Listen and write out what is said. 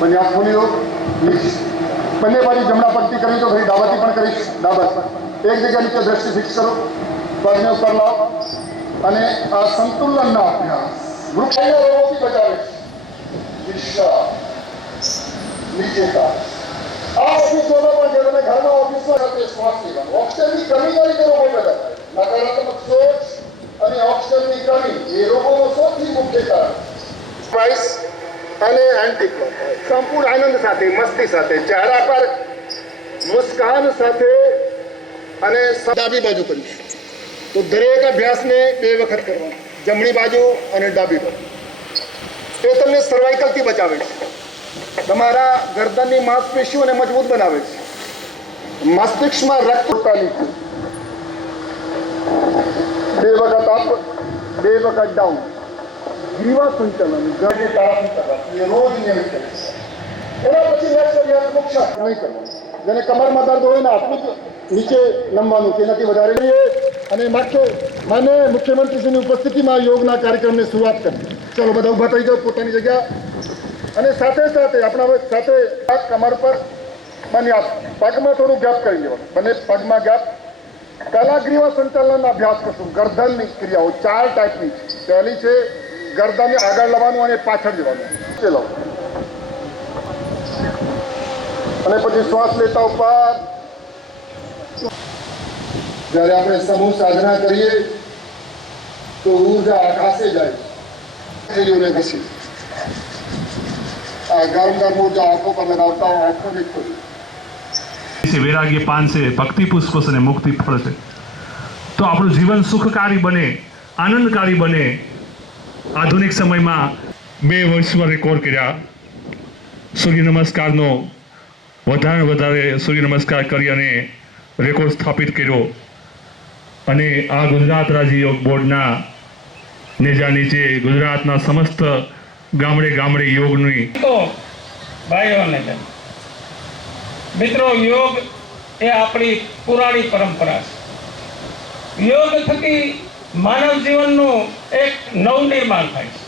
હાથ ખોલી દો. બંને બાજુ જમણા પગથી કરી તો ફરી ડાબાથી પણ કરીશ. ડાબા એક જગ્યા નીચે દ્રષ્ટિ ફિક્સ કરો. પગને ઉપર લાવો. અને આ સંતુલનના અભ્યાસ. વૃક્ષના રોગોથી બચાવે દિશા. નીચે કા આ ઓફિસોમાં પણ જે તમે ઘરમાં ઓફિસમાં શ્વાસ લેવાનો ઓક્સિજનની કમીના લીધે રોગો પેદા થાય નકારાત્મક સોચ અને ઓક્સિજનની કમી એ રોગોનું સૌથી મુખ્ય કારણ સ્પાઇસ સંપૂર્ણ આનંદ સાથે, મસ્તી સાથે, ચહેરા પર મુસ્કાન સાથે અને ડાબી બાજુ કરીશું તો દરેક અભ્યાસને બે વખત કરવાનો. જમણી બાજુ અને ડાબી બાજુ. એ તમને સર્વાઇકલથી બચાવે છે. તમારા ગરદનની માંસપેશીઓને મજબૂત બનાવે છે. મસ્તિષ્કમાં રક્ત ઉતારી છે બે વખત અપ બે વખત ડાઉન ગ્રીવા સંચાલન ગરજે જેને કમરમાં દર્દ હોય ને આટલું નીચે નમવાનું તેનાથી વધારે લઈએ અને માત્ર માને મુખ્યમંત્રીશ્રીની ઉપસ્થિતિમાં યોગના કાર્યક્રમની શરૂઆત કરી ચલો બધા ઊભા થઈ જાઓ પોતાની જગ્યા અને સાથે સાથે આપણા સાથે પાક કમર પર બની પગમાં થોડું ગેપ કરી લેવાનું બંને પગમાં ગેપ કલાગ્રીવા ગ્રીવા સંચાલનનો અભ્યાસ કરશું ગરદનની ક્રિયાઓ ચાર ટાઈપની પહેલી છે ગરદનને આગળ લેવાનું અને પાછળ જવાનું. ચલો અને પછી શ્વાસ લેતા ઉપર. જ્યારે આપણે સમૂહ સાધના કરીએ, તો ઊર્જા આકાશે જાય. ઘસી. આ ગરમ ગરમ ઊર્જા આંખો પર લગાવતા હોય, આંખો ને ખોલી વૈરાગ્ય પાન છે, ભક્તિ પુષ્પ અને મુક્તિ ફળ છે. તો આપણું જીવન સુખકારી બને, આનંદકારી બને આધુનિક સમયમાં બે વર્ષમાં રેકોર્ડ કર્યા. સૂર્ય નમસ્કારનો વધારે વધારે સૂર્ય નમસ્કાર કરી અને રેકોર્ડ સ્થાપિત કર્યો. અને આ ગુજરાત રાજ્ય યોગ બોર્ડના નેજા નીચે ગુજરાતના સમસ્ત ગામડે ગામડે યોગની મિત્રો, યોગ એ આપણી પુરાણી પરંપરા છે. યોગ થકી માનવ જીવનનું એક નવનિર્માણ થાય છે.